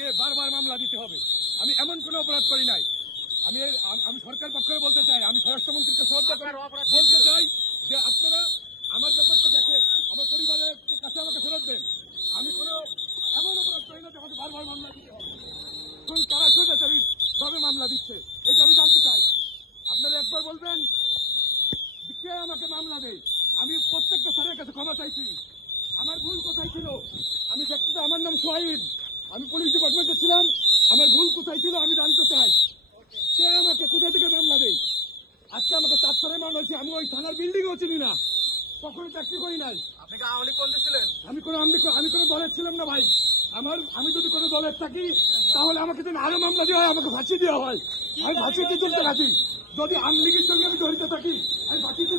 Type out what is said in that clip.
আমাকে বারবার মামলা দিতে হবে। আমি এমন কোনো অপরাধ করি নাই। আমি সরকার পক্ষে বলতে চাই, আমি স্বরাষ্ট্রমন্ত্রীকে শ্রদ্ধা করে বলতে চাই যে আপনারা আমার ব্যাপারটা দেখেন, আমার পরিবারের কাছে আমাকে ফেরত দেন। আমি কোনো এমন অপরাধ করি না যে আমাকে বারবার মামলা দিতে হবে। এখন তারা স্বৈরাচারী ভাবে মামলা দিচ্ছে, এটা আমি জানতে চাই। আপনারা একবার বলবেন কে আমাকে মামলা দেয়। আমি প্রত্যেকটা স্যারের কাছে ক্ষমা চাইছি, আমার ভুল কোথায় ছিল। আমি দেখতে, আমার নাম সোহাইব, আমি পুলিশ ডিপার্টমেন্টে ছিলাম, আমার ভুল কোথায় ছিল আমি জানতে চাই। কে আমাকে কোথা থেকে মামলা দেয়। আজকে আমাকে 4 স্তরে মামলা হয়েছে, আমি ওই থানার বিল্ডিংও চিনি না, কখনো চাকরি করি নাই। আপনি কি আওয়ামী লীগ করতে ছিলেন? আমি কোনো দলের ছিলাম না ভাই। আমি যদি কোনো দলের থাকি তাহলে আমাকে যদি আরো মামলা দেওয়া হয়, আমাকে ফাঁসি দেওয়া হয়। আমি ফাঁসিতে চলতে রাজি। যদি আওয়ামী লীগের সঙ্গে আমি জড়িত থাকি, আমি ফাঁসিতে